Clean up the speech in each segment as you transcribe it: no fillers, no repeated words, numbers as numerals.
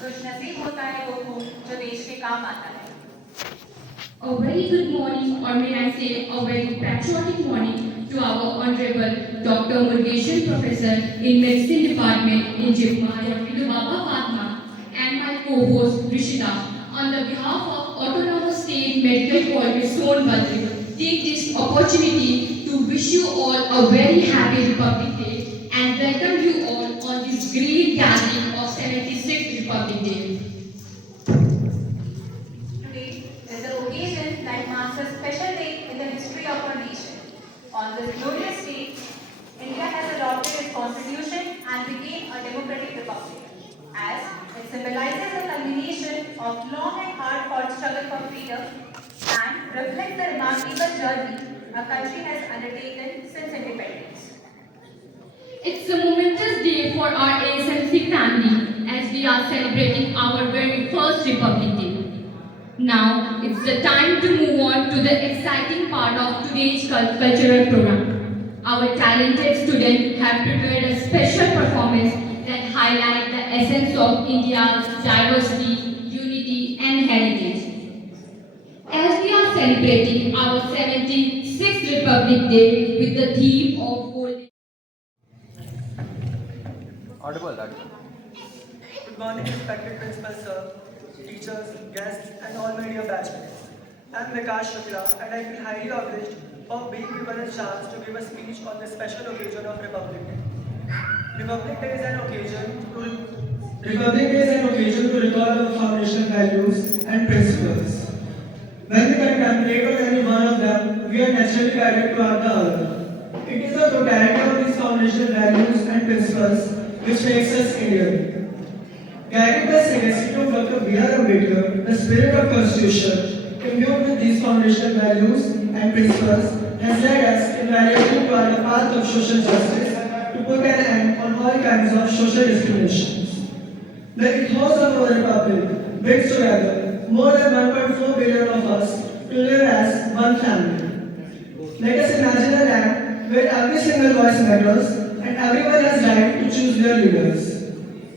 खुशनसीब होता है वो खून जो देश के काम आता है। A very good morning, or may I say a very patriotic morning to our Honorable Dr. Murgeshwar Professor in Medicine Department in JIPMA, Dr. Lubaba Fatma, and my co-host Rishita. On the behalf of Autonomous State Medical College Sonbhadra, take this opportunity to wish you all a very happy Republic Day and welcome you all on this great gathering of 76th Republic Day. Today is an occasion that marks a special day in the history of our nation. On this glorious day, India has adopted its constitution and became a democratic republic, as it symbolizes a culmination of long and hard-fought struggle for freedom and reflects the remarkable journey our country has undertaken since independence. It's a momentous day for our ASMC family as we are celebrating our very first Republic Day. Now, it's the time to move on to the exciting part of today's cultural program. Our talented students have prepared a special performance that highlights the essence of India's diversity, unity and heritage. As we are celebrating our 76th Republic Day with the theme of Golden Audible. Good morning, respected principal sir, teachers, guests, and all media batchmates. I am Vikas Shukla, and I feel highly obliged for being given a chance to give a speech on this special occasion of Republic Day. Republic Day is an occasion to recall our foundational values and principles. When we contemplate on any one of them, we are naturally guided toward the other. It is the totality of these foundational values and principles which makes us Indian. Guided by sagacity of Dr. B.R. Ambedkar, the spirit of Constitution, imbued with these foundational values and principles, has led us invariably toward the path of social justice to put an end on all kinds of social discriminations. The ethos of our republic brings together more than 1.4 billion of us to live as one family. Let us imagine a land where every single voice matters and everyone has right to choose their leaders.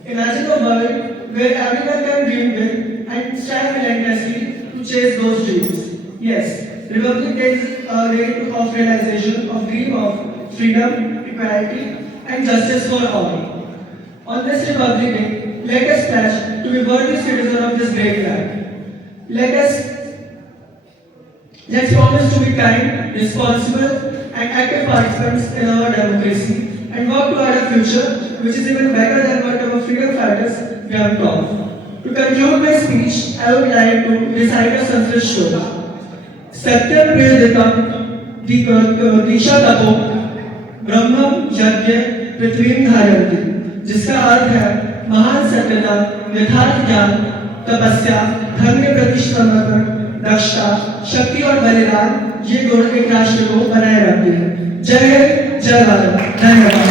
Imagine a world where everyone can dream big and strive relentlessly to chase those dreams. Yes, Republic Day is a day of realization of dream of freedom, equality, and justice for all. On this Republic Day, let us pledge to be worthy citizens of this great land. Let's promise to be kind, responsible, and active participants in our democracy and work toward a future which is even better than what our freedom fighters dreamt of. To conclude my speech, I would like to recite a Sanskrit shloka. Satyam Priyaditam Disha Tapo Brahmam Yajna Prithvim Dharanti, जिसका अर्थ है महान सत्यता, यथार्थ ज्ञान, तपस्या, धर्म के प्रति समर्पण, दक्षता, शक्ति और बलिदान ये गुण एक राष्ट्र को बनाए रखते हैं। जय हिंद, जय भारत, धन्यवाद।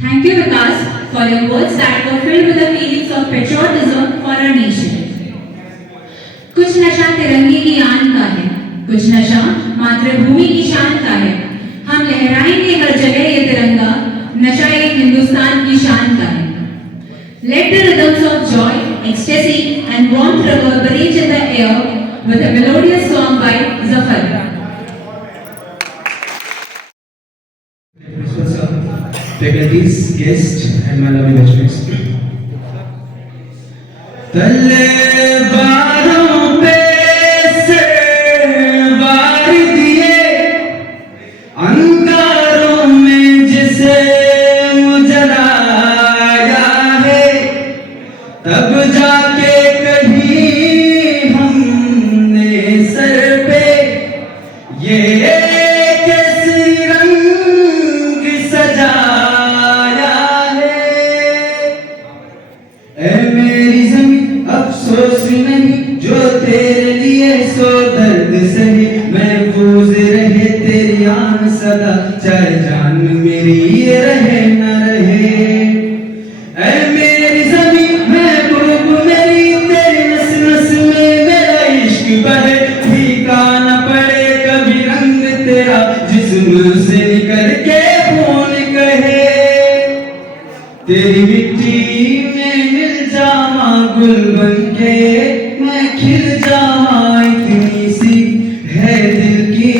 Thank you, Vikas, for your words that were filled with the feelings of patriotism for our nation. कुछ नशा तिरंगे की आन का है, कुछ नशा मातृभूमि की शान का है। हम लहराएंगे हर जगह ये तिरंगा, नशा ये हिंदुस्तान की शान का है। Let the rhythms of joy, ecstasy, and warmth reverberate in the air with a melodious song by Zafar. Faculties, guests, and my lovely batchmates. तलवारों पे से वार दिए, अंगारों में जिसे जलाया है, तब जाके कहीं हमने सर पे ये केसरी रंग सजाया है। ऐ मेरी ज़मीं अफसोस नहीं जो तेरे लिए सो दर्द सही, महफूज रहे तेरी आन सदा, चाहे जान मेरी ये रहे न रहे। ऐ मेरी ज़मीं महबूब मेरी, तेरी नस नस में मेरा इश्क बहे, फीका न पड़े कभी रंग तेरा जिस्म से निकल के तेरी मिट्टी में मिल जावा गुल बनके मैं खिल जावा, इतनी सी है दिल की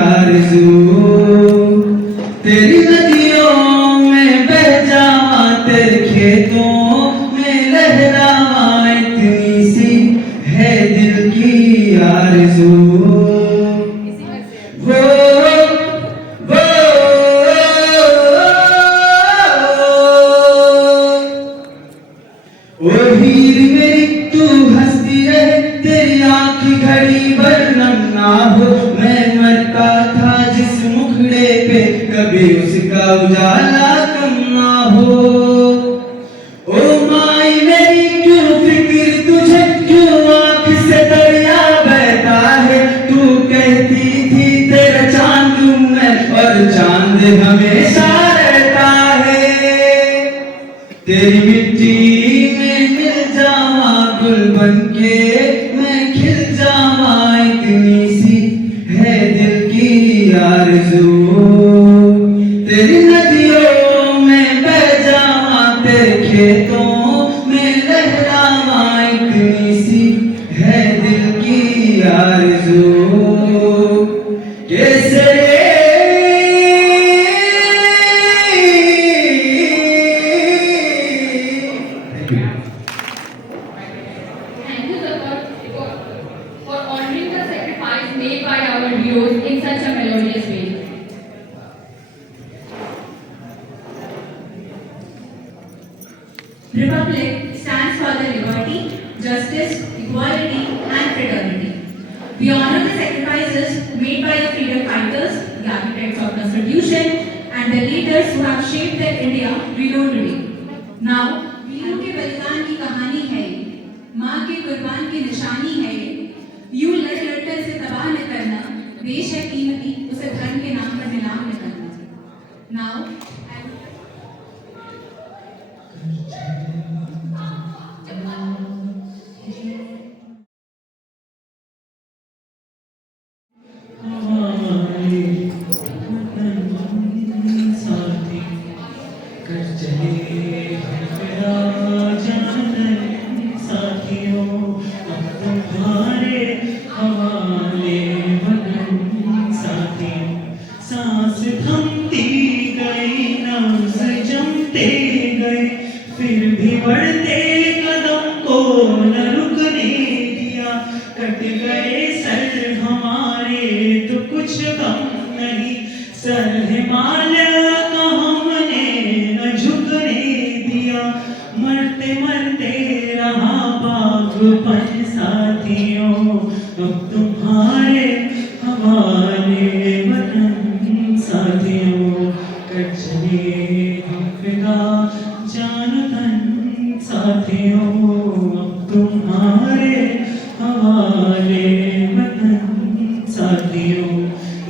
आरज़ू। तेरी नदियों में बह जावा, तेरे खेतों में लहरावा, इतनी सी है दिल की आरज़ू। ओ हीर मेरी तू हंसती रहे, तेरी आँख घड़ी भर नम ना हो। मैं मरता था जिस मुखड़े पे, कभी उसका उजाला कम ना हो। ओ माई मेरी क्यों फिक्र तुझे, क्यों आँख से दरिया बहता है। तू कहती थी तेरा चांद मैं, और चांद हमेशा रहता है। तेरी मिट्टी गुल बनके मैं खिल जावा, इतनी सी है दिल की आरज़ू। तेरी नदियों में बह जावा, तेरे खेतों में लहरावा, इतनी सी है दिल की आरज़ू। Kesare for honoring the sacrifice made by our heroes in such a melodious way. Republic stands for the liberty, justice, equality, and fraternity. We honor the sacrifices made by the freedom fighters, the architects of the Constitution, and the leaders who have shaped the India we know today. Now, वीरों के बलिदान की कहानी है ये, माँ के कुर्बान की निशानी है ये। यूं लड़ लड़कर इसे तबाह न करना, देश है कीमती, उसे धर्म के नाम पर नीलाम न करना। Now, सांस थमती गई, नब्ज़ जमते गए, फिर भी बढ़ते कदम को न रुकने दिया। कट गए सर हमारे तो कुछ गम नहीं, सर हिमालय का हमने न झुकने दिया। मरते मरते रहा बागपन साथियों, अब तुम्हारे हवाले वतन साथियों। कर चले हम फिदा जान तन साथियों, अब तुम्हारे हवाले वतन साथियों।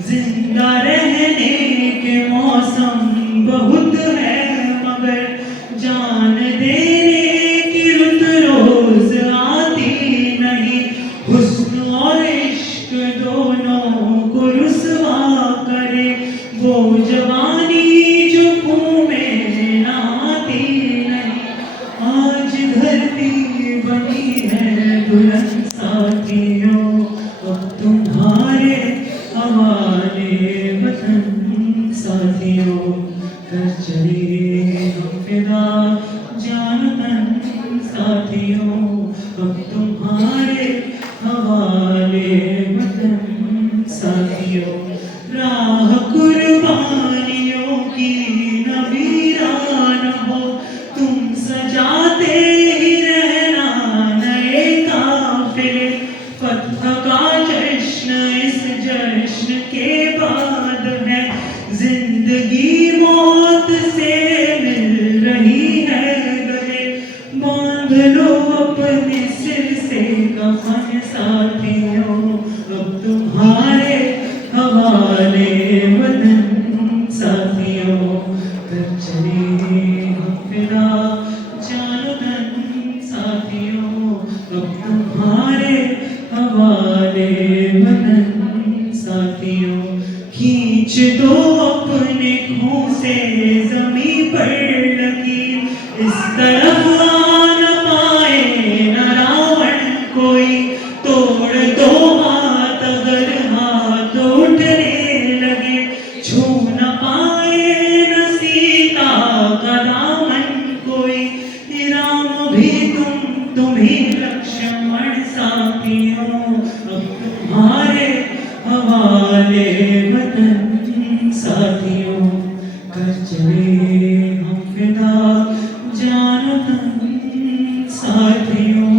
जिंदा रहने के मौसम बहुत है, मगर जान देने की रुत रोज आती नहीं। हुस्न और इश्क दोनों को रुसवा करे, वो जवानी जो खून में नहाती नहीं। आज धरती बनी है बुलंद साथियों, अब तुम्हारे हवाले वतन साथियों। कर चले हम फिदा जान तन साथियों, अब तुम्हारे हवाले वतन साथियों। राह कुर्बानियों की न वीरान हो, तुम सजाते ही रहना नए काफिले। फतह का जश्न इस जश्न के बाद है, जिंदगी मौत से मिल रही है गले। बांध लो अपने सिर से कफन साथियों, अब तुम्हारे हवाले वतन साथियों। कर चले हम फिदा जान तन साथियों, अब तुम्हारे हवाले वतन साथियों। खींच दो अपने खून से जमीन पर लकीर, इस तरफ आ न पाए न रावण कोई, तोड़ दो हाथ अगर हाथ उठने लगे, छू न पाए न सीता का दामन कोई, राम भी तुम्ही लक्ष्मण साथियों, अब तुम्हारे हवाले वतन साथियों, कर चले हम फिदा जानो तन साथियों,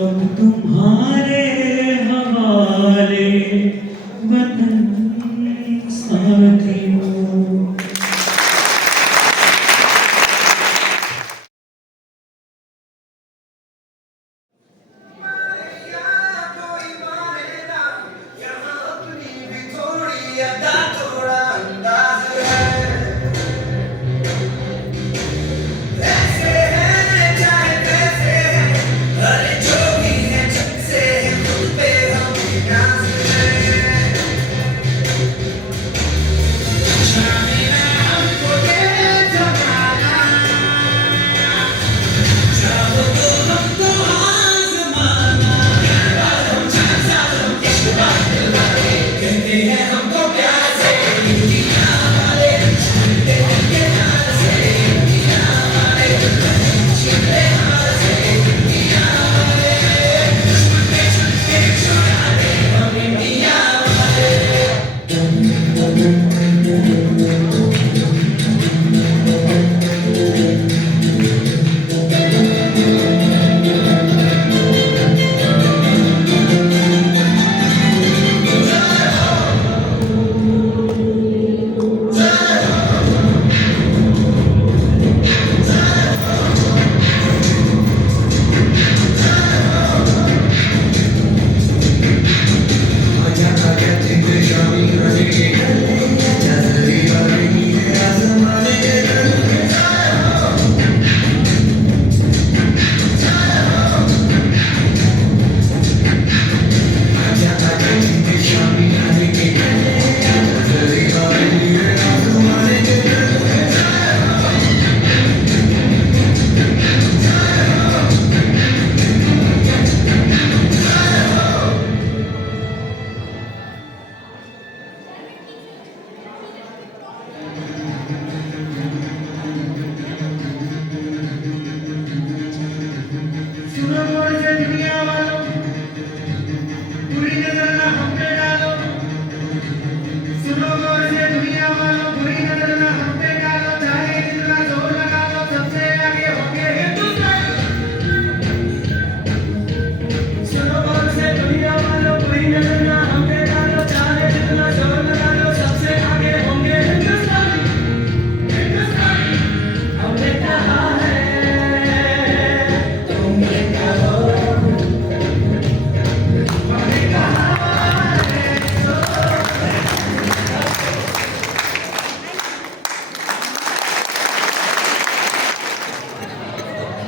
अब तुम्हारे हवाले वतन साथियों।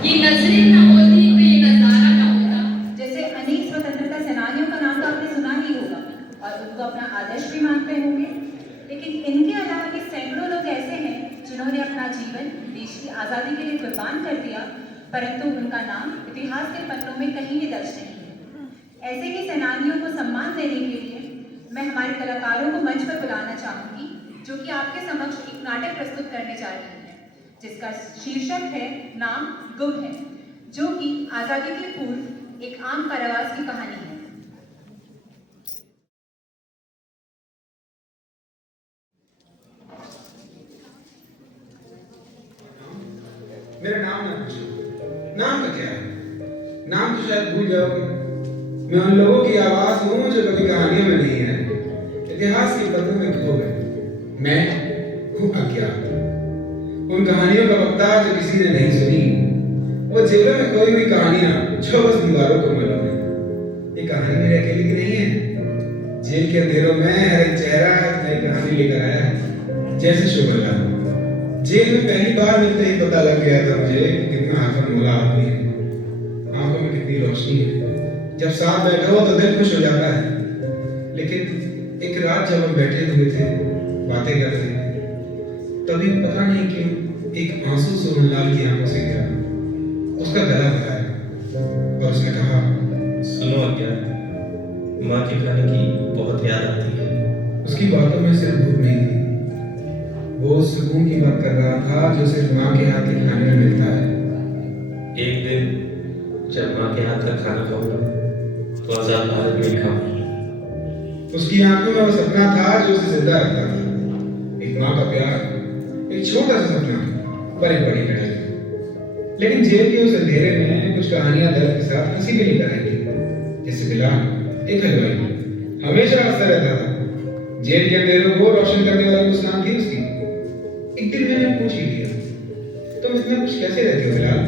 ये नजरें न होती तो ये नजारा न होता। जैसे अनेक स्वतंत्रता सेनानियों का नाम तो आपने सुना ही होगा और उनको अपना आदर्श भी मानते होंगे, लेकिन इनके अलावा भी सैकड़ों लोग ऐसे हैं जिन्होंने अपना जीवन देश की आज़ादी के लिए कुर्बान कर दिया, परंतु उनका नाम इतिहास के पन्नों में कहीं भी दर्ज नहीं है। ऐसे ही सेनानियों को सम्मान देने के लिए मैं हमारे कलाकारों को मंच पर बुलाना चाहूँगी, जो कि आपके समक्ष एक नाटक प्रस्तुत करने जा रही है, जिसका शीर्षक है नाम गुम है, जो कि आज़ादी के पूर्व एक आम कारावास की कहानी है। मेरा नाम मत पूछो, नाम का क्या है? नाम तो शायद भूल जाओगे। मैं उन लोगों की आवाज हूँ जो कभी कहानियों में नहीं है, इतिहास के पन्नों में खो गए। मैं हूँ अज्ञात, उन कहानियों का वक्ता जो किसी ने नहीं सुनी, वो जेलों में खोई हुई कहानियां जो बस दीवारों को मालूम है। ये कहानी मेरे अकेले की नहीं है। जेल के अंधेरों में हर एक चेहरा एक नई कहानी लेकर आया है, जैसे शुभला। जेल में पहली बार मिलते ही पता लग गया था मुझे कि कितना आफत मोला आदमी है, आंखों में कितनी रोशनी है। जब साथ बैठा हो तो दिल खुश हो जाता है, लेकिन एक रात जब हम बैठे हुए थे बातें करते, तभी पता नहीं क्यों एक आंसू सोहनलाल की आंखों से गिरा। उसका गला भराया और उसने कहा, सुनो अज्ञात, माँ के खाने की बहुत याद आती है। उसकी बातों में सिर्फ भूख नहीं थी, वो उस सुकून की बात कर रहा था जो सिर्फ माँ के हाथ के खाने में मिलता है। एक दिन जब माँ के हाथ का खाना खाऊंगा तो आजाद भारत में खाऊंगा। उसकी आंखों में वो सपना था जो उसे जिंदा रखता था, एक माँ का प्यार, एक छोटा सा सपना पर एक बड़ी लड़ाई। लेकिन जेल के उस अंधेरे में कुछ कहानियां दर्द के साथ हंसी भी लेकर आई थी। जैसे बिलाल, एक हलवाई, हमेशा हंसता रहता था। जेल के अंधेरों को रोशन करने वाली मुस्कान थी उसकी। एक दिन मैंने पूछ ही लिया, तुम इतना कुछ कैसे रहते हो बिलाल?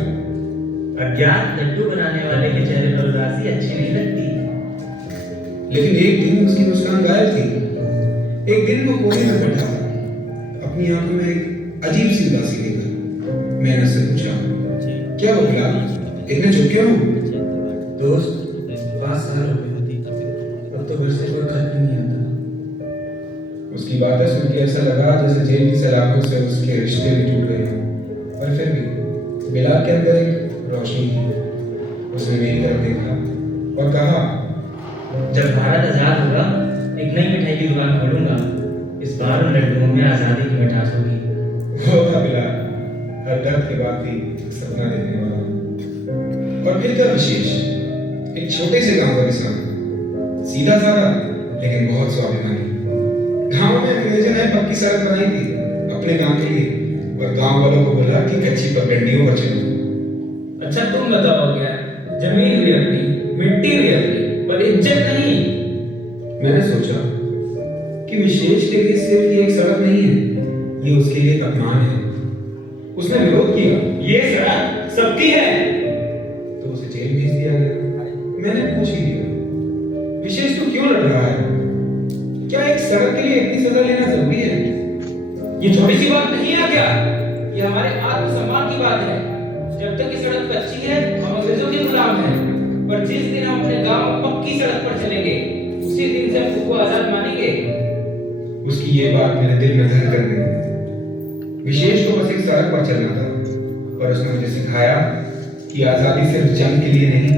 अज्ञात लड्डू बनाने वाले के चेहरे पर उदासी अच्छी नहीं लगती। लेकिन एक दिन उसकी मुस्कान गायब थी। एक दिन वो कोने में बैठा था, अपनी आंखों में एक अजीब सी उदासी लेकर। मैंने उससे पूछा, क्या हो बिलाल, इतने चुप क्यों हो? दोस्त, 5 साल हो गए, अब तो घर से कोई खत भी नहीं आता। उसकी बातें सुन के ऐसा लगा जैसे जेल की सलाखों से उसके रिश्ते भी टूट गए हों। पर फिर भी बिलाल के अंदर एक रोशनी थी। उसने मेरी तरफ देखा और कहा, जब भारत आजाद होगा एक नई मिठाई की दुकान खोलूंगा। इस बार उन लड्डुओं में आजादी की मिठास होगी। वो था बिलाल, हर दर्द के बाद भी एक सपना देखने वाला। और फिर था विशेष, एक छोटे से गांव का किसान, सीधा साधा लेकिन बहुत स्वाभिमानी। गांव में अंग्रेजों ने पक्की सड़क बनाई थी अपने गांव के लिए और गांव वालों को बोला कि कच्ची पगडंडियों पर चलो। अच्छा तुम बताओ क्या, जमीन भी अपनी, मिट्टी भी अपनी, पर इज्जत नहीं। मैंने सोचा कि विशेष के लिए सिर्फ ये एक सड़क नहीं है, ये उसके लिए एक अपमान है। उसने विरोध किया, ये सड़क सबकी है। तो उसे जेल भेज दिया गया। मैंने पूछ ही लिया, विशेष तो क्यों लड़ रहा है? क्या एक सड़क के लिए इतनी सजा लेना जरूरी है? ये छोटी सी बात नहीं है क्या? ये हमारे आत्मसम्मान की बात है। जब तक ये सड़क कच्ची है हम अंग्रेजों के गुलाम हैं, पर जिस दिन हम अपने गांव में पक्की सड़क पर चलेंगे उसी दिन से हम खुद को आजाद मानेंगे। उसकी ये बात मेरे दिल में घर कर गई। विशेष को बस एक सड़क पर चलना था, पर उसने मुझे सिखाया कि आजादी सिर्फ जंग के लिए नहीं,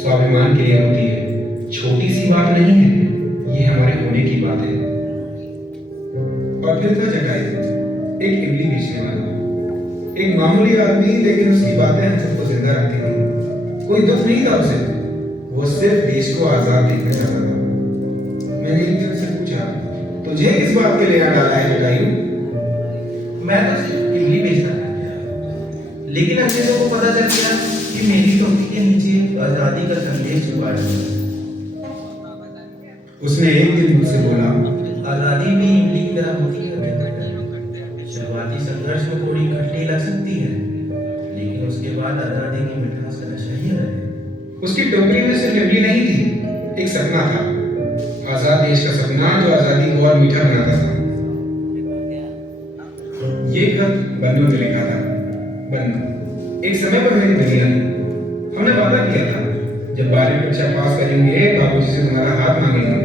स्वाभिमान के लिए होती है। छोटी सी बात नहीं है, ये हमारे होने की बात है। और फिर था जगाई, एक इमली बेचने वाला, एक मामूली आदमी, लेकिन उसकी बातें हम सबको जिंदा रखती थी। कोई दुख नहीं था उसे, वो सिर्फ देश को आजाद देखना चाहता था। मैंने एक दिन उससे पूछा, तुझे किस बात के लिए यहाँ डाला है जगाई? मैं तो सिर्फ इमली बेचना था, लेकिन अंग्रेजों को पता चल गया कि मेरी टोपी के नीचे आजादी का संदेश छुपा है। उसने एक दिन मुझसे बोला, आजादी भी इमली की तरह होती है। शुरुआती संघर्ष में थोड़ी खट्टी लग सकती है, लेकिन उसके बाद आजादी की मिठास का नशा ही है। उसकी टोकरी में सिर्फ इमली नहीं थी, एक सपना था, आजाद देश का सपना जो आजादी को और मीठा बनाता था। ये खत बन्नू ने लिखा था। बन्नू, एक समय पर मेरी दुनिया थी। हमने वादा किया था, जब 12वीं कक्षा पास करेंगे बाबूजी से तुम्हारा हाथ मांगेंगे।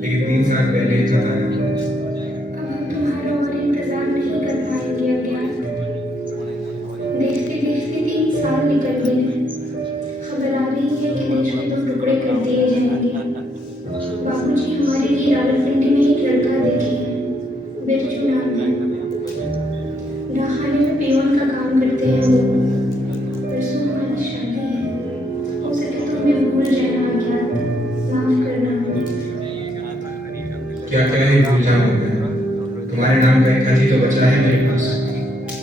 लेकिन 3 साल पहले खत आया। अब हम तुम्हारा और इंतजार नहीं कर पाएंगे अज्ञात। देखते देखते 3 साल निकल गए। खबर आ रही है कि देश में 2 टुकड़े कर दिए जाएंगे। बाबूजी हमारे लिए रावलपिंडी में एक लड़का देखे हैं, बिरजू नाम है। डाकखाने में पियोन का काम करते हैं वो। परसों हमारी शादी है, हो सके तो हमें भूल जाना अज्ञात, माफ करना। क्या क्या ही भूल जाऊं मैं। तुम्हारे नाम का एक खत ही तो बचा है मेरे पास।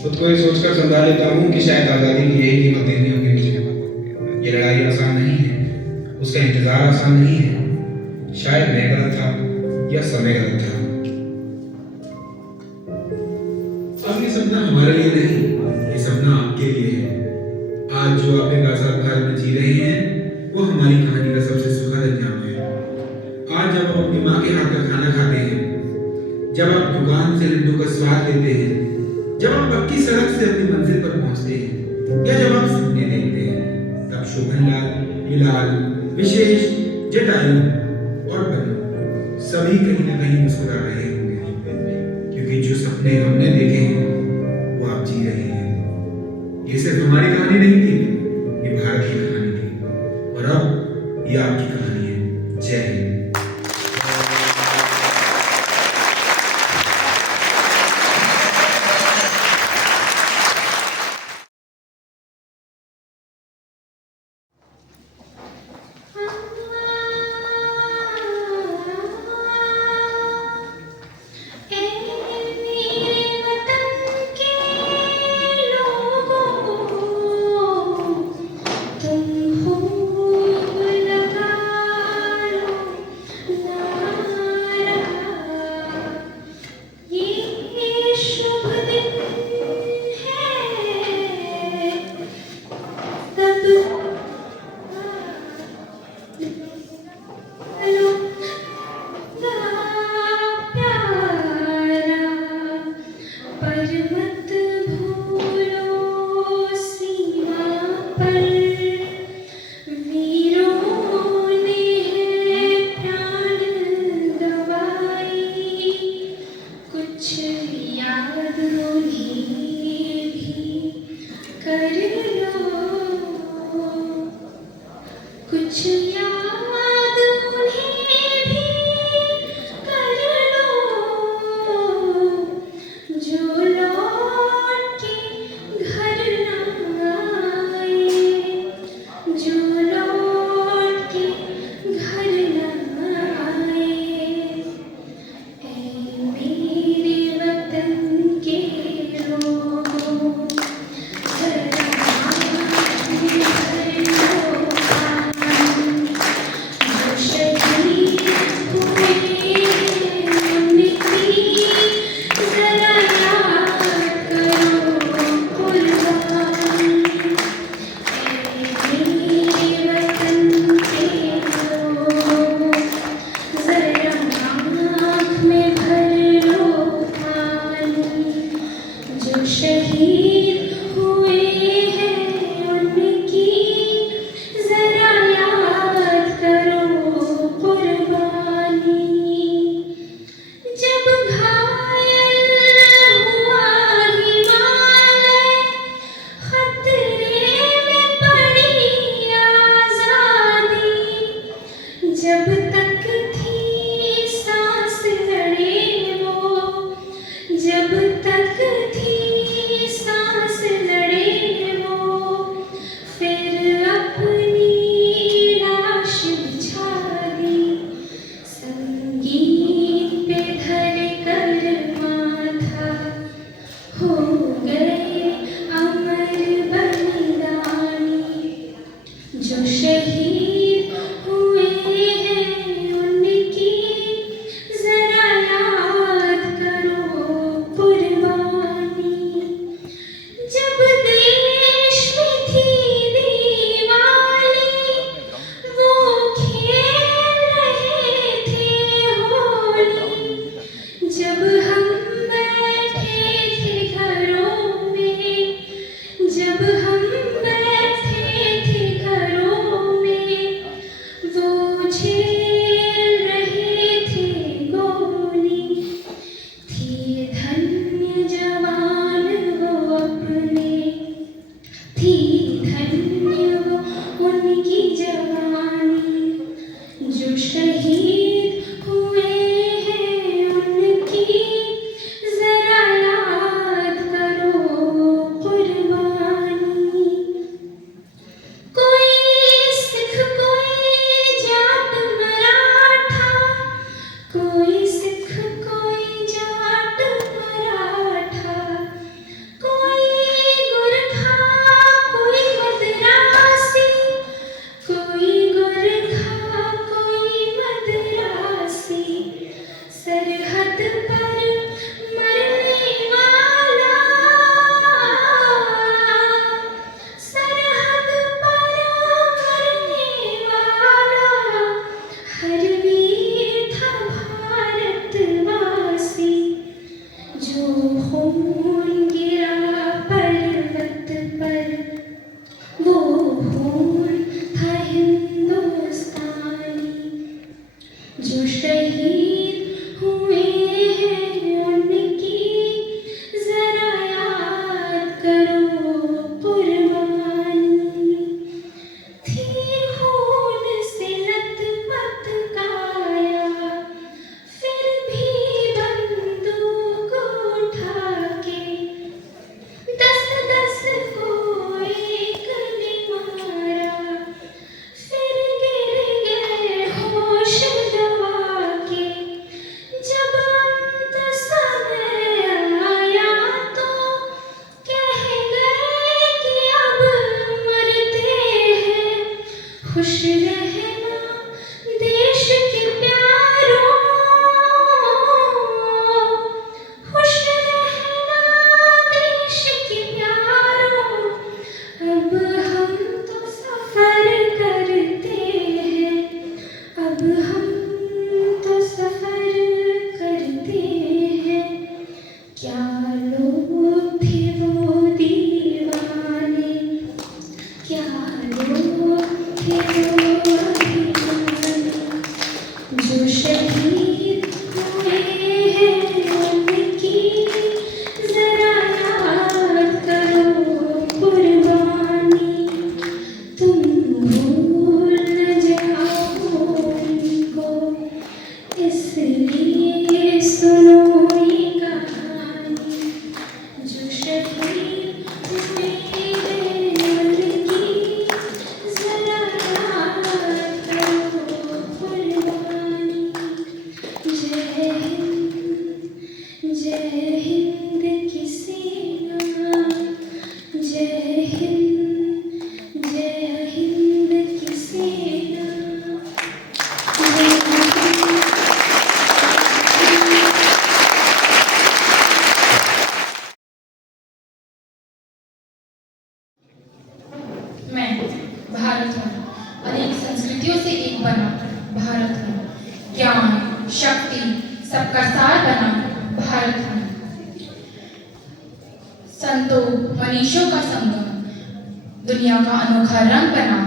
खुद को ये सोचकर समझा लेता हूँ कि शायद आजादी की यही कीमत देनी होगी मुझे। ये लड़ाई आसान नहीं है, उसका इंतजार आसान नहीं है। शायद मैं गलत था या समय गलत था। अब ये सपना हमारे लिए नहीं, ये सपना आपके लिए है। आज जो आप एक आजाद भारत में जी रहे हैं, वो हमारी कहानी का सबसे सुखद अंजाम है। आज जब आप अपनी माँ के हाथ का खाना खाते हैं, जब आप दुकान से लड्डू का स्वाद लेते हैं, जब आप पक्की सड़क से अपनी मंजिल पर पहुंचते हैं, या जब आप सपने देखते हैं, तब शोभनलाल, बिलाल, विशेष, जटायु और बन्नू सभी कहीं ना कहीं मुस्कुरा रहे होंगे, क्योंकि जो सपने हमने देखे हैं वो आप जी रहे हैं। ये सिर्फ हमारी कहानी नहीं थी, ये भारत की कहानी थी और अब ये आपकी कहानी है। जय हिंद। हिंद की सेना, जय हिंद की सेना, जय हिंद। मैं भारत हूँ, अनेक संस्कृतियों से एक बना भारत हूँ, ज्ञान शक्ति सबका सार बना भारत हूँ, संतों मनीषों का संगम दुनिया का अनोखा रंग बना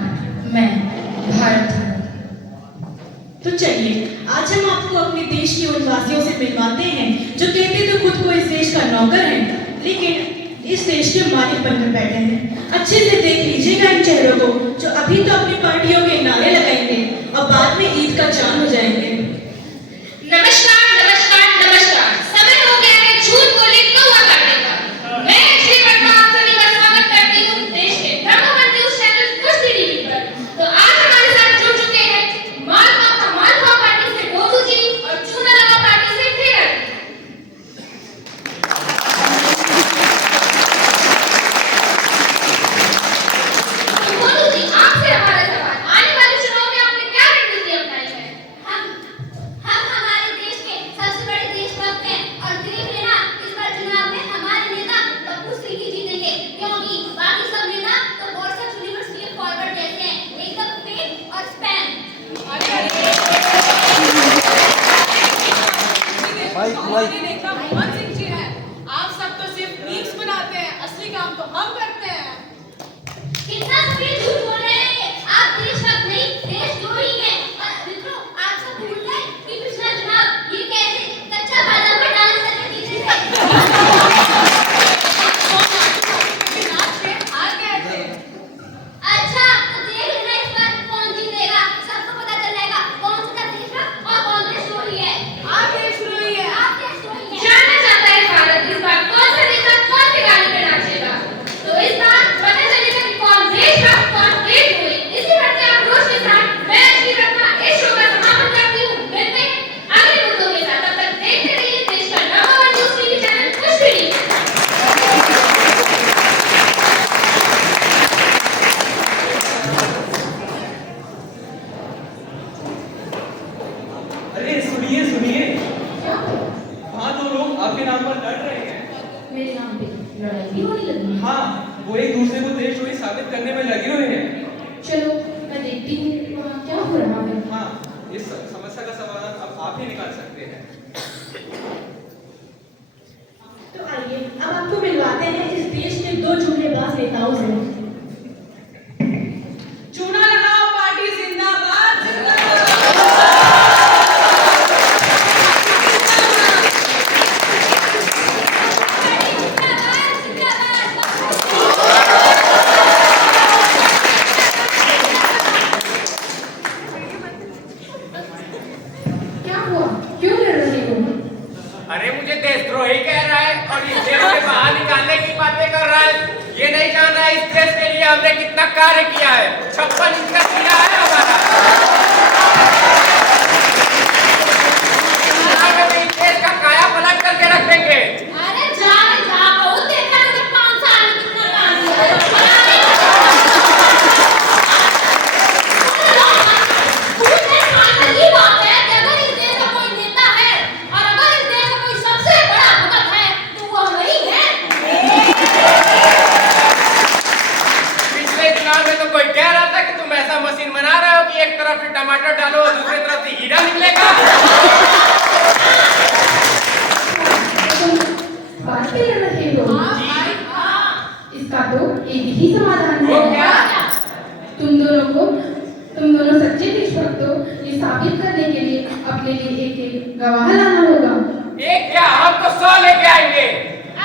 मैं भारत हूँ। तो चलिए आज हम आपको अपने देश के उन वासियों से मिलवाते हैं जो कहते तो खुद को इस देश का नौकर है लेकिन इस देश के मालिक बनकर बैठे हैं। अच्छे से देख लीजिएगा इन चेहरों को जो अभी तो अपनी पार्टियों के नारे लगाएंगे और बाद में ईद का चांद हो जाएंगे। नमस्कार नमस्कार नमस्कार, समय हो गया है झूठ बोले कौवा काटने का। मैं श्री वर्मा आप सभी का स्वागत करती हूँ देश के ब्रह्मवन न्यूज चैनल कुश्ती टीवी पर। तो आज हमारे साथ जुड़ चुके हैं मालवा पार्टी से गोदू जी और चूनालवा पार्टी से खेरा जी। तो गोदू जी आपसे हमारा सवाल, आने वाले चुनाव में आपने क्या रणनीति अपनाई है? हम हमारे देश के सबसे बड़े देशभक्त हैं और देख लेना इस बार चुनाव में हमारे नेता पप्पू सिंह ही जीतेंगे क्योंकि बाकी सब नेता तो बोर्ड यूनिवर्सिटी फॉरवर्ड जैसे हैं, एकदम फेक और स्पैम। हमारे नेता मोहन सिंह जी हैं। आप सब तो सिर्फ मीम्स बनाते हैं, असली काम तो हम करते हैं। कितना सफेद झूठ बोल रहे हैं आप, देशभक्त नहीं देशद्रोही हैं। और मित्रों आप सब भूल गए कि पिछला चुनाव ये कैसे कच्चा बादाम पर डांस करके जीते थे। नाच के हार गए थे। अच्छा तो देख लेना इस बार कौन जीतेगा, सबको पता चल जाएगा कौन सा देशभक्त और कौन देशद्रोही है। आप देशद्रोही हैं। आप देशद्रोही हैं। जानना चाहता है भारत इस बार कौन सा नेता कौन सी गाली पे नाचेगा? तो इस बार पता चलेगा कि कौन देशभक्त कौन देशद्रोही। इसी बढ़ते आक्रोश के साथ मैं श्री रत्ना इस शो का समापन करती हूँ। मिलते हैं अगले मुद्दों के साथ, तब तक देखते रहिए देश का नंबर 1 न्यूज टीवी चैनल कुश्ती टीवी। अरे सुनिए सुनिए, हाँ दो लोग आपके नाम पर लड़ रहे हैं। मेरे नाम पे लड़ाई भी होने लगी है। हाँ वो एक दूसरे को देशद्रोही साबित करने में लगे हुए हैं। चलो मैं देखती हूँ वहाँ क्या हो रहा है। हाँ इस समस्या का समाधान अब आप ही निकाल सकते हैं। तो आइए अब आपको मिलवाते हैं इस देश के दो जुमलेबाज नेताओं से। चूना लगाओ पार्टी जिंदाबाद जिंदाबाद। क्या हुआ, क्यों लड़ रहे हो? अरे मुझे देशद्रोही कह रहा है और इस देश से बाहर निकालने की बातें कर रहा है। ये नहीं जान रहा है इस देश के लिए हमने कितना कार्य किया है। 56 इंच का किया है हमारा। इस देश का काया पलट करके रख देंगे। अरे जा बहुत देखा है 5 साल में कितना काम किया है। ये बात है कि अगर इस देश का कोई नेता है और अगर इस देश का कोई सबसे बड़ा भगत है तो वो हम ही हैं। पिछले चुनाव में तो कोई कह रहा था कि तुम ऐसा मशीन बना रहे हो कि एक तरफ से टमाटर डालो और दूसरी तरफ से हीरा निकलेगा। बात क्यों लड़ रहे हो? इसका तो एक ही समाधान वो है। क्या? तुम दोनों सच्चे देशभक्त हो ये साबित करने के लिए अपने लिए एक गवाह लाना होगा। एक क्या, हम तो 100 लेके आएंगे।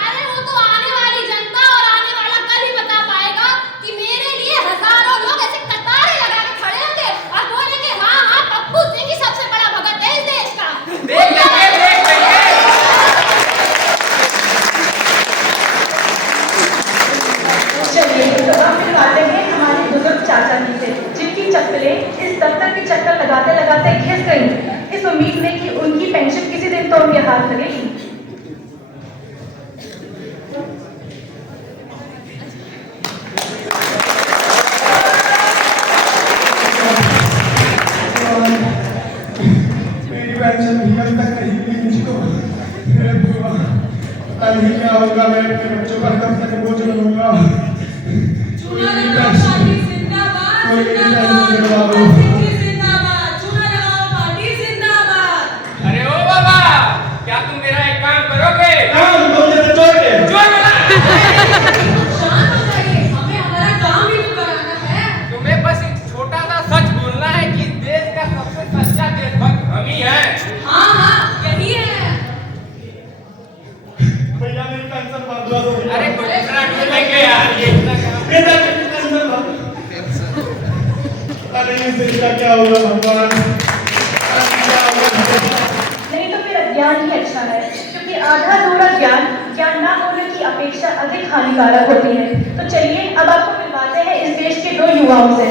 अरे वो तो आने वाली जनता और आने वाला कल ही बता पाएगा कि मेरे लिए हजारों लोग ऐसे कतारें लगा के खड़े होंगे और बोलेंगे हाँ पप्पू सिंह ही सबसे बड़ा भगत है इस देश का। देख लेंगे देख लेंगे। चलिए तो अब मिलवाते हैं हमारे बुजुर्ग चाचा जी से जिनकी चप्पलें इस दफ्तर के चक्कर लगाते लगाते घिस गई। इस उम्मीद में कि उनकी पेंशन किसी दिन तो उनके हाथ लगेगी। कल ही क्या होगा, मैं अपने बच्चों पर कब तक बोझ बनूंगा। चूना लगाओ पार्टी जिंदाबाद, कोई मेरी टेंशन जिंदाबाद, करवा दो। भगत सिंह जी जिंदाबाद, चूना लगाओ पार्टी जिंदाबाद। अरे ओ बाबा, क्या तुम मेरा एक काम करोगे? काम तुम जैसे चोर के। चोर वाला। शांत हो जाइए, हमें हमारा काम भी तो कराना है। तुम्हें बस एक छोटा सा सच बोलना है कि देश का सबसे सच्चा देशभक्त हम ही हैं। हाँ हाँ, यही है। भैया मेरी पेंशन बांधवा दो। अरे कोई दूसरा ढूंढ लेंगे यार, ये इतना काम। बेटा मेरी पेंशन बांध। अरे इसका क्या होगा भगवान, क्या होगा? नहीं तो फिर अज्ञान ही अच्छा है, क्योंकि आधा अधूरा ज्ञान ज्ञान ना होने की अपेक्षा अधिक हानिकारक होती है। तो चलिए अब आपको मिलवाते हैं इस देश के 2 युवाओं से।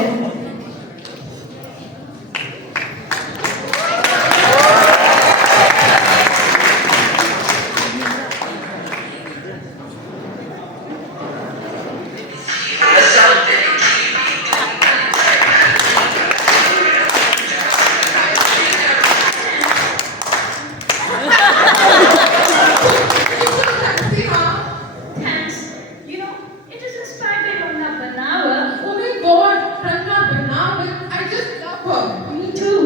Thanks. You know, it is inspired by Rangna Banawa. Oh my God, Rangna Banawa! I just love her. Me too.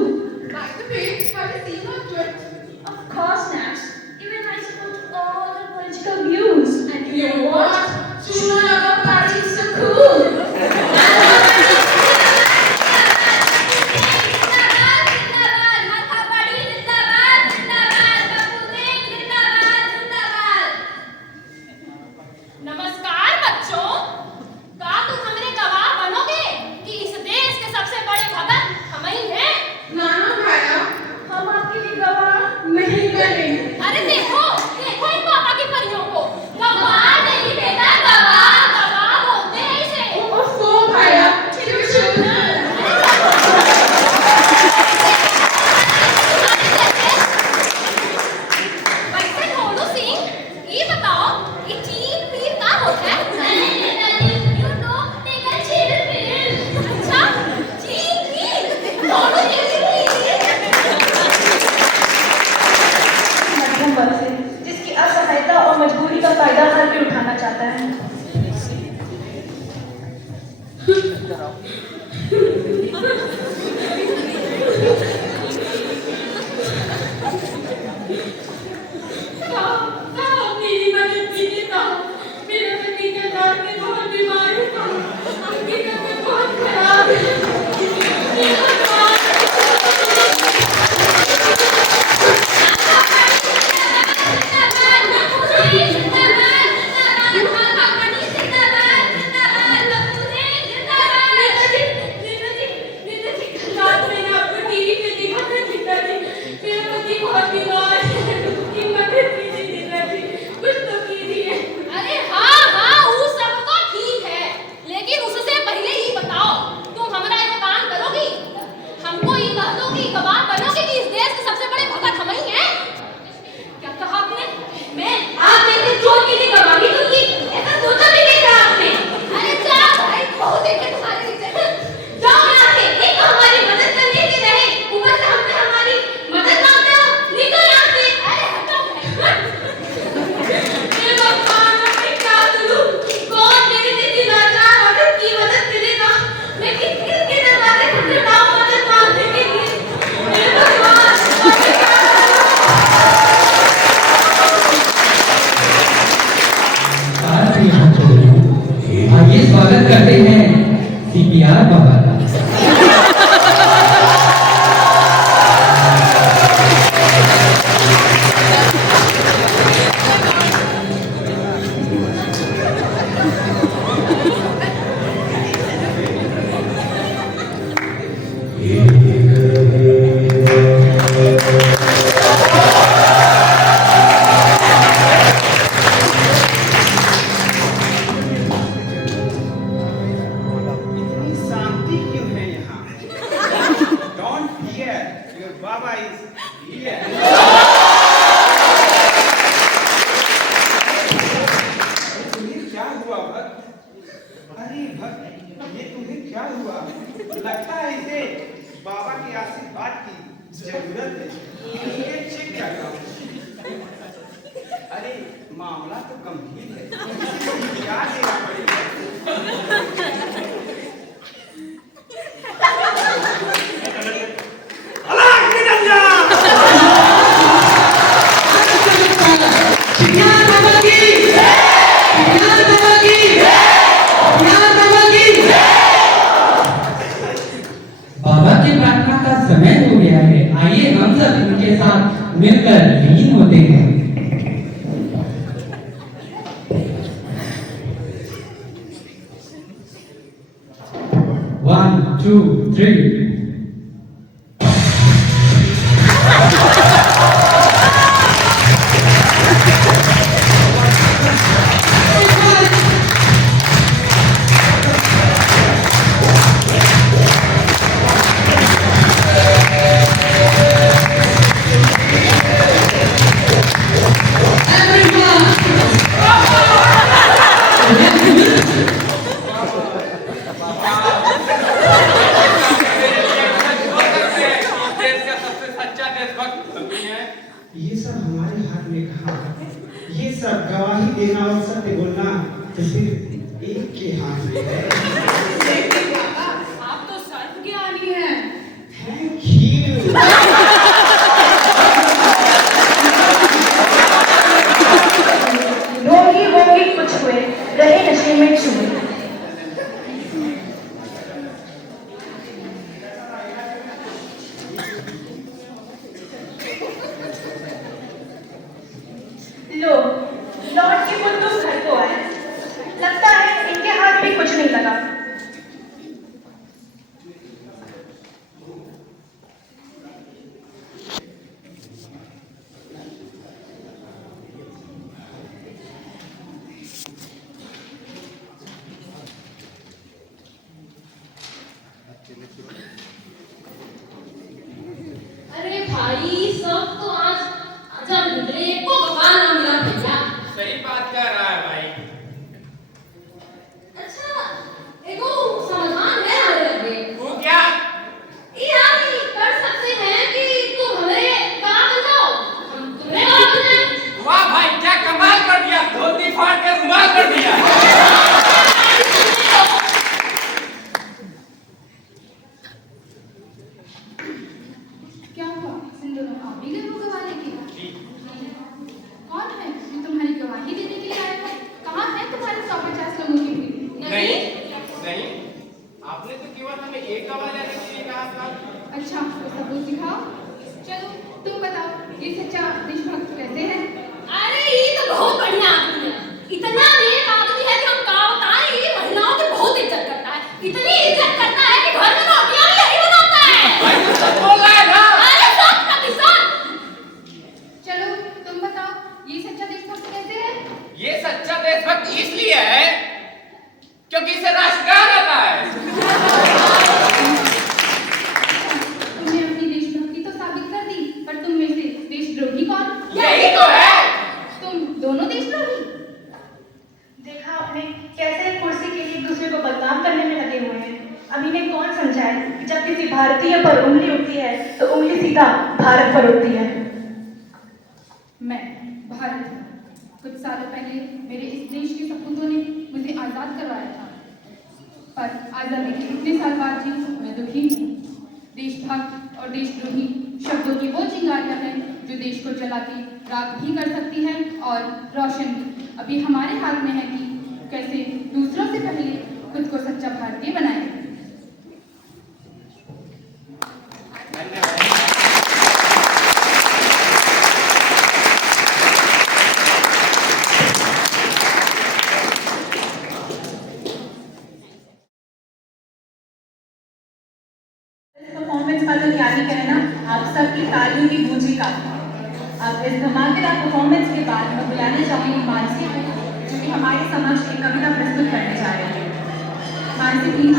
By the way, have you seen her tweet? Of course, Nash. Even I support all the political views. And you know what? Chuna Laga Party is so cool. नमस्कार बच्चों, क्या तुम हमारे गवाह बनोगे कि इस देश के सबसे बड़े भगत हम ही हैं? नाना भाया, हम आपके लिए गवाह नहीं बनेंगे। अरे देखो देखो इन पापा की परियों को, गवाह नहीं बेटा, गवाह गवाह बोलते हैं इसे। ओफो भाया, ट्यूशन। वैसे ढोलू सिंह, ये बताओ ये चीन पीर का होता है? You know, take a chill pill. अच्छा, चीन पीर, ढोलू चीन पीर। मध्यम वर्ग से, जिसकी असहायता और मजबूरी का फायदा हर कोई उठाना चाहता है। मेरी मदद कीजिए था। मेरा पति के दर्द में बहुत बीमार था। उनकी तबीयत बहुत खराब है। रात मैंने आपको टीवी पे देखा था नेताजी। मेरा पति बहुत बीमार है। उसकी मदद कीजिए नेताजी, कुछ तो कीजिए। अरे हाँ हाँ, वो सब तो ठीक है, लेकिन उससे पहले ये बताओ तुम हमारा एक काम करोगी? हमको ये कह दो कि गवाह बनोगे कि इस देश के सबसे बड़े भगत हम ही हैं? क्या कहा आपने? मैं आप जैसे चोर के लिए गवाही दूंगी, ऐसा सोचा भी नहीं था आपने। अरे जाओ भाई, बहुत देखे तुम्हारे नीचे। जाओ यहाँ से, एक तो हमारी मदद करने की रहे, ऊपर से हमसे हमारी मदद मांगते हो, निकलो यहाँ से। अरे हटो हे भगवान, मैं क्या करूं? कौन मेरे जैसी लाचार औरत की मदद करेगा? मैं किसके दरवाजे खटखटाऊं मदद मांगने के लिए? हे भगवान, मैं क्या आइए स्वागत करते हैं CPR बाबा का। शांति क्यों है यहाँ? Don't fear, your Baba is here. तुम्हें क्या हुआ भक्त? अरे भक्त, ये तुम्हें क्या हुआ? लगता है इसे बाबा के आशीर्वाद की जरूरत है। ये चेक करता हूँ। अरे मामला तो गंभीर है। क्या देना पड़ेगा? बाबा की प्रार्थना का समय हो गया है, आइए हम सब उनके साथ मिलकर लीन होते हैं। 1, 2, 3 ये सब हमारे हाथ में कहाँ? ये सब गवाही देना और सत्य बोलना तो सिर्फ एक के हाथ में है। आप तो सर्वज्ञानी हैं। Thank you. रोगी वोगी कुछ हुए, रहे नशे में चूए। लो, लौट के खुद तो घर को आए। लगता है इनके हाथ में कुछ नहीं लगा। अरे भाई सब तो आज जब निकले एक को भगवान ना मिला भैया। सही बात कह रहा है भाई। अच्छा एगो समाधान है हमारे लगे। वो क्या? ये आप ही कर सकते हैं कि तुम हमें कहाँ बन जाओ, हम तुम्हें कहाँ बन जाएं। वाह भाई क्या कमाल कर दिया, धोती फाड़ के रुमाल कर दिया। क्या हुआ? इन दोनों आप ही गए हो गवाही के? कौन है जो तुम्हारी गवाही देने के लिए आया है? कहाँ है तुम्हारे 150 लोगों की भीड़? नहीं नहीं, आपने तो केवल हमें एक गवाह लेने के लिए कहा था। अच्छा तो सबूत दिखाओ। चलो तुम बताओ, ये सच्चा देशभक्त कैसे है? अरे ये तो बहुत बढ़िया आदमी है, इतना नेक आदमी है कि हम क्या बताएं। ये महिलाओं की बहुत इज्जत करता है, इतनी इज्जत करता है कि घर में रोटियां भी यही बनाता है। भाई तू सच बोल रहा है ना? अरे 100%। चलो तुम बताओ, ये सच्चा देशभक्त कैसे है? ये सच्चा देशभक्त इसलिए है क्योंकि इसे राष्ट्रगान आता है। तुमने अपनी देशभक्ति तो साबित कर दी, पर तुम में से देशद्रोही कौन? यही तो है। तुम दोनों देशद्रोही? देखा आपने कैसे कुर्सी के लिए एक दूसरे को बदनाम करने में लगे हुए हैं। अब इन्हें कौन समझाए कि जब किसी भारतीय पर उंगली उठती है तो उंगली सीधा भारत पर उठती है। मैं भारत हूँ। कुछ सालों पहले मेरे इस देश के सपूतों ने मुझे आज़ाद करवाया था, पर आज़ादी के इतने साल बाद भी मैं दुखी हूँ। देशभक्त और देशद्रोही शब्दों की वो चिंगारियाँ हैं जो देश को जला के राख भी कर सकती हैं और रोशन भी। अभी हमारे हाथ में है कि कैसे दूसरों से पहले खुद को सच्चा भारतीय बनाएं। परफॉर्मेंस का तो क्या ही कहना, आप सबकी तालियों की गूंज ही काफी। अब इस धमाकेदार परफॉर्मेंस के बाद मैं बुलाना चाहूंगी मानसी को, जो कि हमारे समक्ष एक कविता प्रस्तुत करने जा रही है। मानसी प्लीज।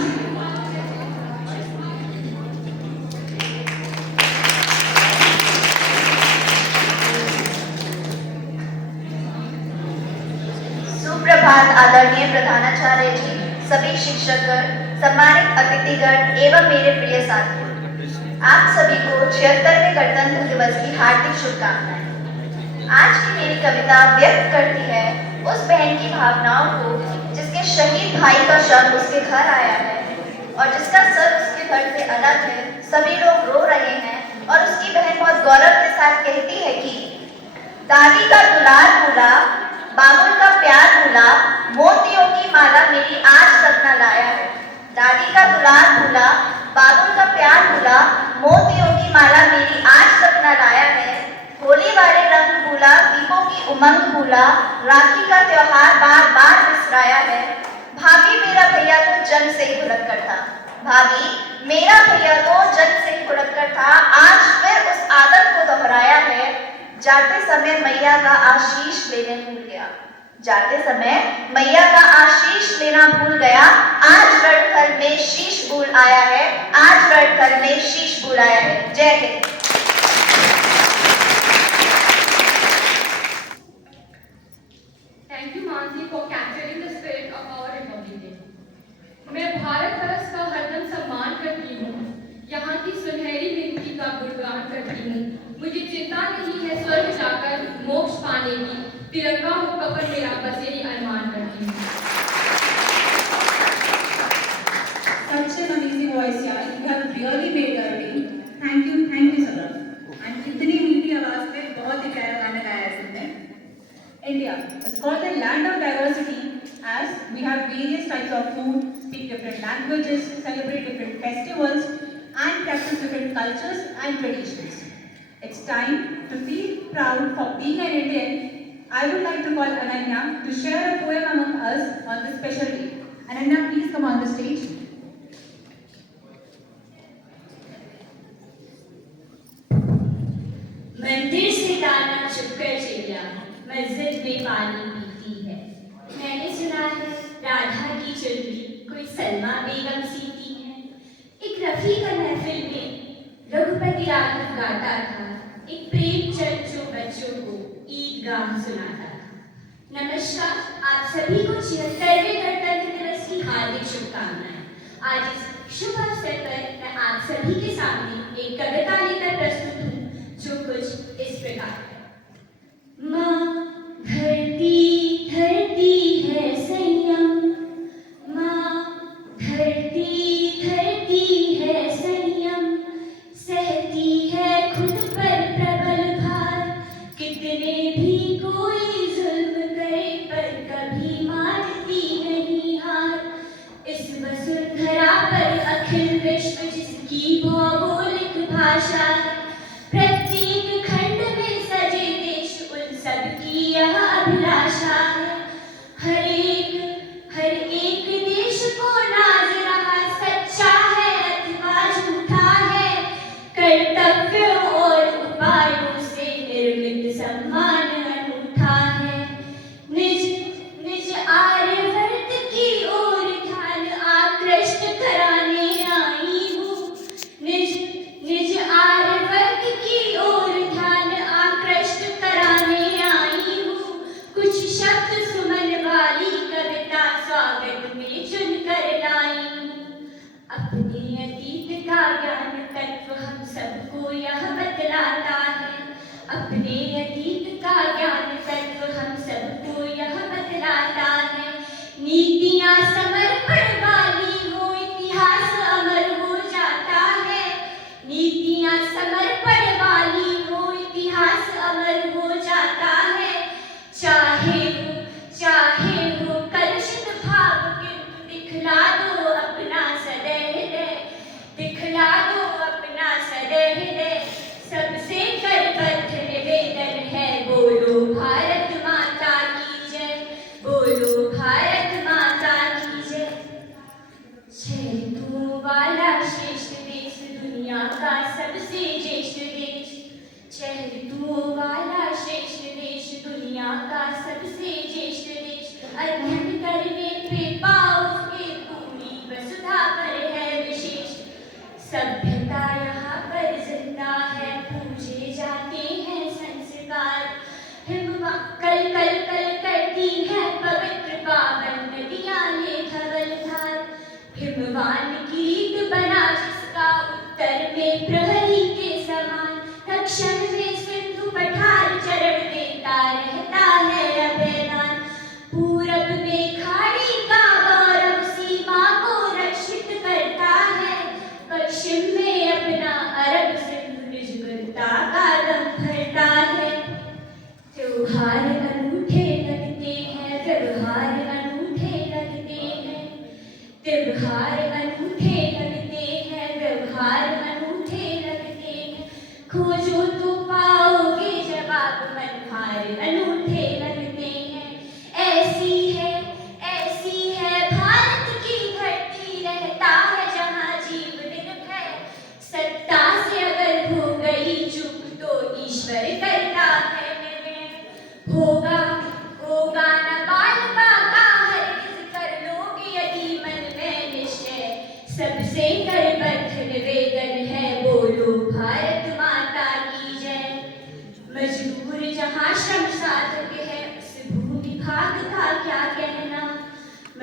सुप्रभात आदरणीय प्रधानाचार्य जी, सभी शिक्षकगण, सम्मानित अतिथिगण एवं मेरे प्रिय साथियों, आप सभी को 76वें गणतंत्र दिवस की हार्दिक शुभकामनाएं। आज की मेरी कविता व्यक्त करती है उस बहन की भावनाओं को जिसके शहीद भाई का शव उसके घर आया है और जिसका सर उसके घर से अलग है। सभी लोग रो रहे हैं और उसकी बहन बहुत गौरव के साथ कहती है कि दादी का दुलार भूला, बाबुल का प्यार भूला, मोतियों की माला मेरी आज तक न लाया है। दादी का दुलार भूला, बाबुल का प्यार भूला, मोतियों की माला मेरी आज तक न लाया है। होली वाले रंग भूला, दीपों की उमंग भूला, राखी का त्योहार बार बार बिसराया है। भाभी मेरा भैया तो जन्म से ही भुलक्कड़ था, भाभी मेरा भैया तो जन्म से ही भुलक्कड़ था, आज फिर उस आदत को दोहराया है। जाते समय मैया का आशीष लेने भूल गया, जाते समय मैया का आशीष लेना भूल गया। आज रणथल में शीश भूल आया है, आज रणथल में शीश भूल आया है। जय Hind. Thank you, Mansi, for capturing the spirit of our Republic Day. मैं भारत वर्ष का हरदम सम्मान करती हूँ, यहाँ की सुनहरी मिट्टी का गुणगान करती हूँ। मुझे चिंता नहीं है स्वर्ग जाकर मोक्ष पाने की, तिरंगा होकर पर मेरा बसेरी अरमान करती हूँ। Such an amazing voice, yaar. You have really made our day. Thank you, Saurabh. And इतनी मीठी आवाज में बहुत ही प्यारा गाना गाया है तुमने। India is called the land of diversity as we have various types of food, speak different languages, celebrate different festivals, and practice different cultures and traditions. It's time to feel proud for being an Indian. I would like to call Ananya to share a poem among us on this special day. Ananya, please come on the stage. मंदिर से दाना चुपकर चिड़िया मस्जिद में पानी पीती है। मैंने सुना है राधा की चुनरी कोई सलमा बेगम सीती है। एक रफी का महफिल में रघुपति राघव गाता था, एक प्रेम चंद जो बच्चों को ईदगाह सुनाता था। नमस्कार, आप सभी को 76वें गणतंत्र दिवस की हार्दिक शुभकामनाएं। आज इस शुभ अवसर पर मैं आप सभी के सामने एक कविता लेकर प्रस्तुत हूँ जो कुछ इस प्रकार है। माँ धरती धरती है संयम, माँ धरती धरती है संयम, सहती है खुद पर प्रबल भार। कितने भी कोई जुल्म करे पर कभी मानती नहीं हार। इस वसुंधरा पर अखिल विश्व जिसकी भौगोलिक भाषा है, प्रत्येक खंड में सजे देश उन सब की यह अभिलाषा है। हर एक देश को नाज रहा सच्चा है अथवा झूठा है, कर्तव्यों और उपायों से निर्मित सम्मान अनूठा है। निज आर्यवर्त की ओर ध्यान आकृष्ट कराने आई हूँ, निज आर्यवर्त की ओर ध्यान आकृष्ट कराने आई हूँ। कुछ शब्द सुमन वाली कविता स्वागत में चुन कर लाई हूँ। अपने अतीत का ज्ञान तत्व हम सबको यह बतलाता है, अपने अतीत का ज्ञान तत्व हम सबको यह बतलाता है। नीतियाँ समर्पण वाली हो, इतिहास अमर हो जाता है। नीतियाँ समर्पण वाली हो, इतिहास अमर हो जाता है। चाहे हो कलुषित भाव किंतु दिखला दो अपना सदैव, दिखला दो अपना सदैव। सबसे करबद्ध निवेदन है, बोलो भारत माता की जय, बोलो भारत माता की जय। छेदों वाला श्रेष्ठ देश दुनिया का सबसे ज्येष्ठ देश, छेदों वाला श्रेष्ठ देश दुनिया का सबसे ज्येष्ठ देश। अध्ययन करने पे पाओ के पूरी वसुधा पर है विशेष। सभ्यता यहाँ पर जिंदा है, पूजे जाते हैं संस्कार। कल कल कल करती है पवित्र पावन नदियाँ ले धवल धार। हिमवान गीत बना जिसका उत्तर में प्रहरी के समान, दक्षिण में सिंधु पठार चरण देता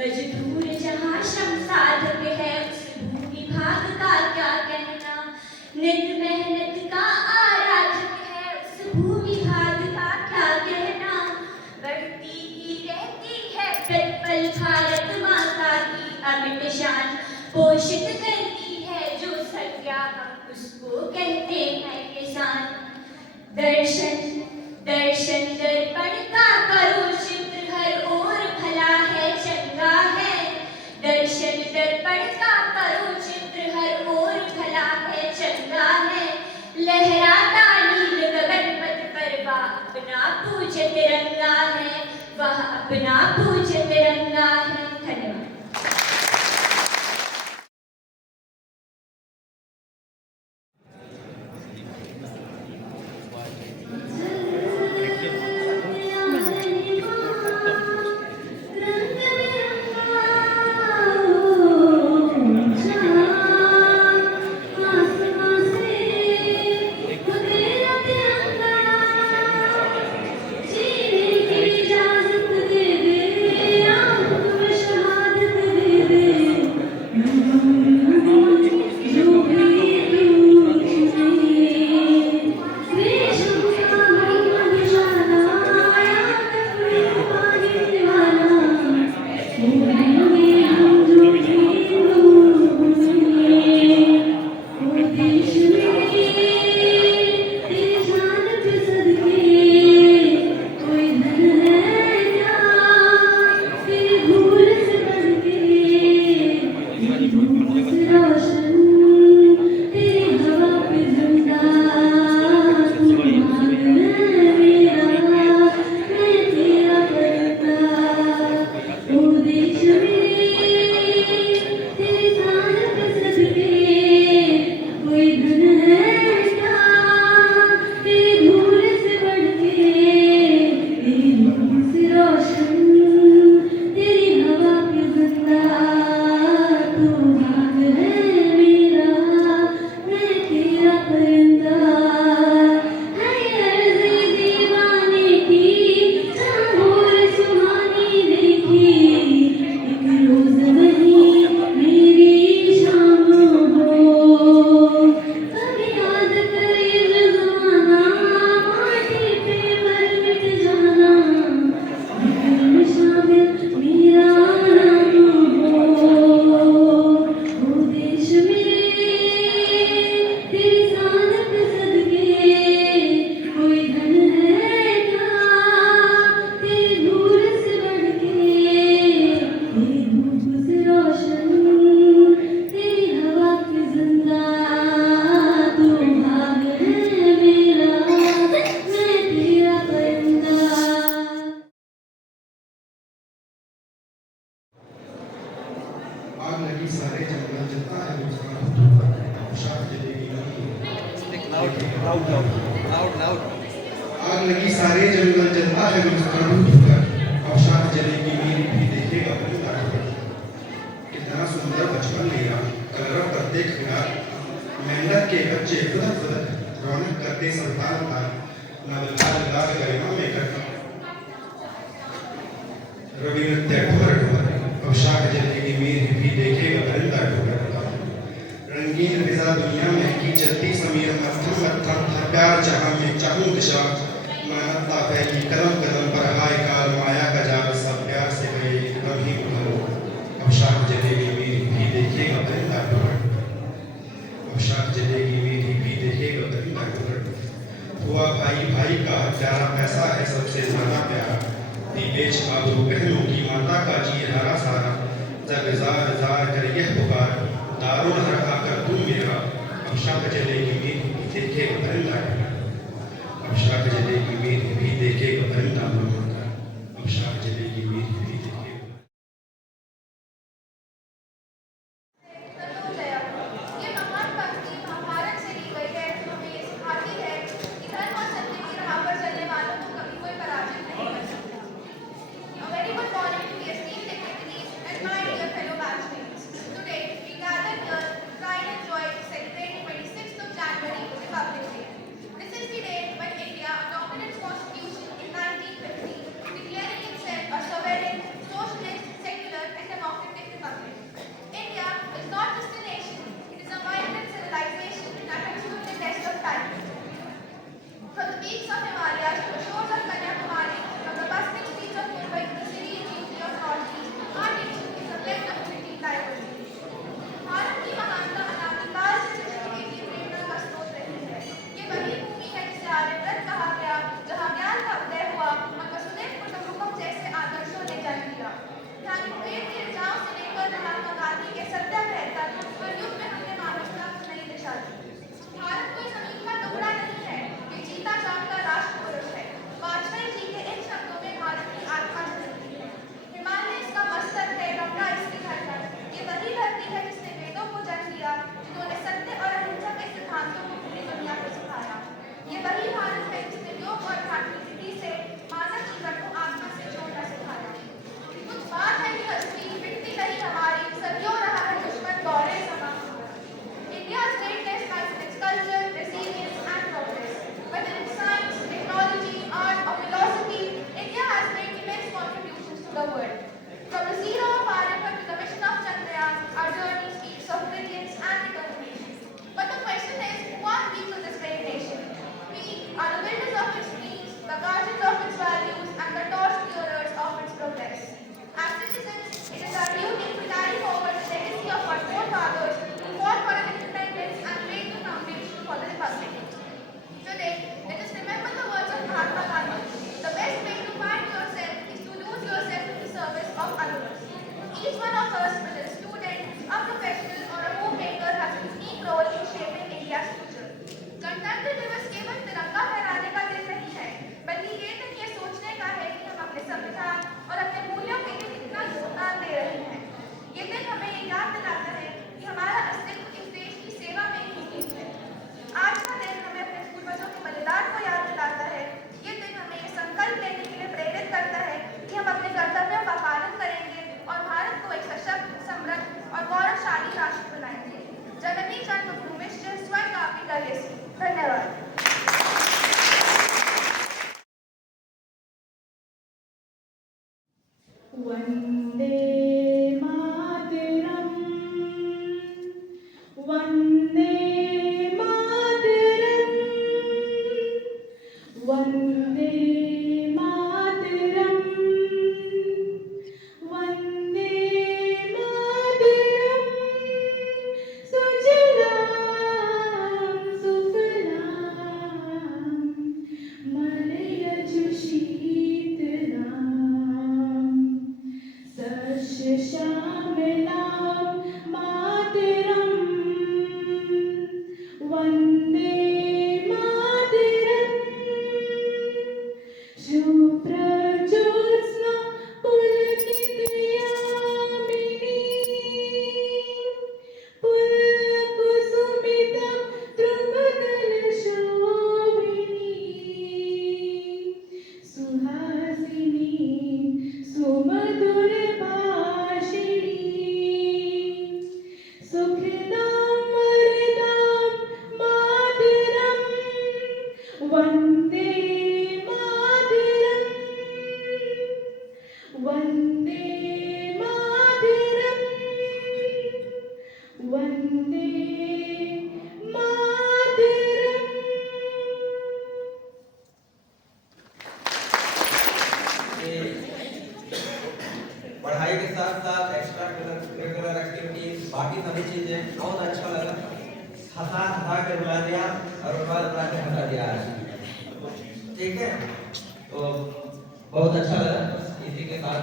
मजदूर जहाँ श्रम साधक है उस भूमि भाग का क्या कहना, नित मेहनत का आराधक है उस भूमि भाग का क्या कहना, बढ़ती ही रहती है प्रतिपल भारत माता की अमिट शान, पोषित करती है जो संज्ञा हम उसको कहते हैं किसान। दर्शन दर्शन दर्पण का करो चित्र हर ओर भला है चंगा है, दर्शन दर्पण का करो चित्र हर ओर भला है चंगा है, लहराता नील गगन पथ पर वह अपना पूज्य तिरंगा है, वह अपना पूज्य तिरंगा है। धन्यवाद। आग लगी सारे जंगल जलता है अब शाख जलेगी मेरी भी देखेगा कितना सुंदर बचपन मेरा कलरव करते खिलार मेहनत के बच्चे फुदक फुदक रौनक करते संतान का नवलखा लगा गरिमा में करता रवि नृत्य ढोर ढोर अब शाख जलेगी मेरी भी देखेगा परिंदा ढोर रंगीन फिजा दुनिया में की चलती समीर मत्थम मत्थम था प्यार जहां में चाहूं दिशा मानवता फैली कदम कदम पर हाय काल माया का जाल सब प्यार से गए कभी उभरो अब शाख जलेगी मेरी भी देखेगा परिंदा ढोर अब शाख जलेगी मेरी भी देखेगा परिंदा ढोर हुआ भाई भाई का प्यारा पैसा है सबसे ज्यादा प्यारा दी बेच आबरू बहनों की माता का जी हारा सारा जग जार जार कर यह पुकार दारुण रखा कर तू मेरा अब शाख जलेगी मेरी भी देखेगा परिंदा अब शाख जलेगी मेरी भी देखेगा परिंदा अब शाख जलेगी मेरी भी देखेगा। ये महान पंक्ति महाभारत से ली गई है जो हमें ये सिखाती है कि धर्म और सत्य की राह पर चलने वालों को कभी कोई पराजित नहीं कर सकता। A very good morning to the esteemed dignitaries and my dear fellow batchmates. Today we gather here with pride and joy to celebrate 26th of January, Republic Day. This is the day when India adopted its constitution in 1950. the world. From the zero of Aryabhat to the mission of Chandrayaan, our journey speaks of brilliance and determination. But the question is, who are we to this great nation? We are the builders of its dreams, the guardians of its values, and the torch-bearers of its progress. As citizens, it is our duty to carry forward the legacy of our forefathers who fought for our independence and laid the foundation for the Republic. Today, let us remember the words of Mahatma Gandhi. The best way to find yourself is to lose yourself in the service of others. Each one of us, whether a student, a professional, or a homemaker, has a unique role in shaping India's future. गणतंत्र दिवस केवल तिरंगा फहराने का दिन नहीं है, बल्कि ये दिन ये सोचने का है कि हम अपने संविधान और अपने मूल्यों के लिए कितना योगदान दे रहे हैं। ये दिन हमें ये याद दिलाता है कि हमारा अस्तित्व इस देश की सेवा में ही निहित है। आज का दिन हमें अपने पूर्वजों के बलिदान को याद दिलाता है। ये दिन हमें ये संकल्प लेने के लिए प्रेरित करता है कि हम अपने कर्तव्यों का पालन करेंगे और भारत को एक सशक्त, समृद्ध और गौरवशाली राष्ट्र बनाएंगे। जननी जन्मभूमिश्च स्वर्गापि गरीयसी। धन्यवाद। वंदे मातरम, वंदे मातरम, वंदे मातरम, वंदे मातरम। सुजलां सुफलां मलयज शीतलां सस्य श्यामलां मातरम्। वन्दे मातरम्। शुभ्रज्योत्स्ना पुलकितयामिनी, पुल्लकुसुमितं द्रुमदलशोभिनी, सुहासिनी सुमधुरभाषिणी, सुखदां वरदां मातरम्। वन्दे मातरम्, वन्दे मातरम्, वन्दे मातरम्। पढ़ाई के साथ साथ एक्स्ट्रा करिकुलर एक्टिविटीज बाकी सभी चीजें बहुत अच्छा लगा। हंसा के रुला दिया और रुला के हंसा दिया। ठीक है, तो बहुत अच्छा लगा। इसी के साथ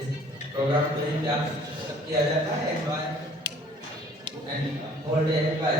इस प्रोग्राम को यहीं पे किया जाता है। Enjoy and hold enjoy.